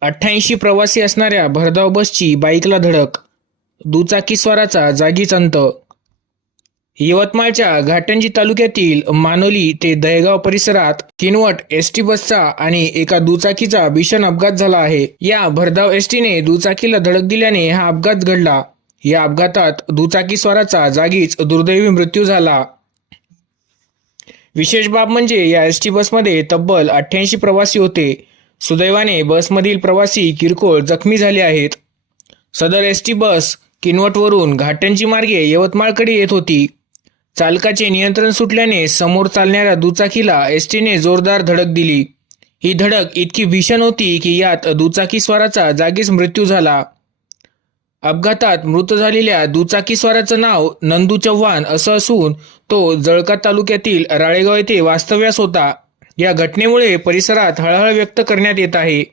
अठ्ठ्याऐंशी प्रवासी असणाऱ्या भरधाव बसची बाईकला धडक दुचाकीस्वाराचा जागीच अंत. यवतमाळच्या घाटंजी तालुक्यातील मानोली ते दहेगाव परिसरात किनवट एसटी बसचा आणि एका दुचाकीचा भीषण अपघात झाला आहे. या भरधाव एसटीने दुचाकीला धडक दिल्याने हा अपघात घडला. या अपघातात दुचाकीस्वाराचा जागीच दुर्दैवी मृत्यू झाला. विशेष बाब म्हणजे या एस टी बसमध्ये तब्बल अठ्ठ्याऐंशी प्रवासी होते. सुदैवाने बसमधील प्रवासी किरकोळ जखमी झाले आहेत. सदर एस टी बस किनवटवरून घाट्यांची मार्गे यवतमाळकडे येत होती. चालकाचे नियंत्रण सुटल्याने समोर चालणाऱ्या दुचाकीला एस टीने जोरदार धडक दिली. ही धडक इतकी भीषण होती की यात दुचाकीस्वाराचा जागीच मृत्यू झाला. अपघातात मृत झालेल्या दुचाकीस्वाराचं नाव नंदू चव्हाण असं असून तो जळका तालुक्यातील राळेगाव येथे वास्तव्यास होता. या घटनेमुळे परिसरात हळहळ व्यक्त करण्यात येत आहे.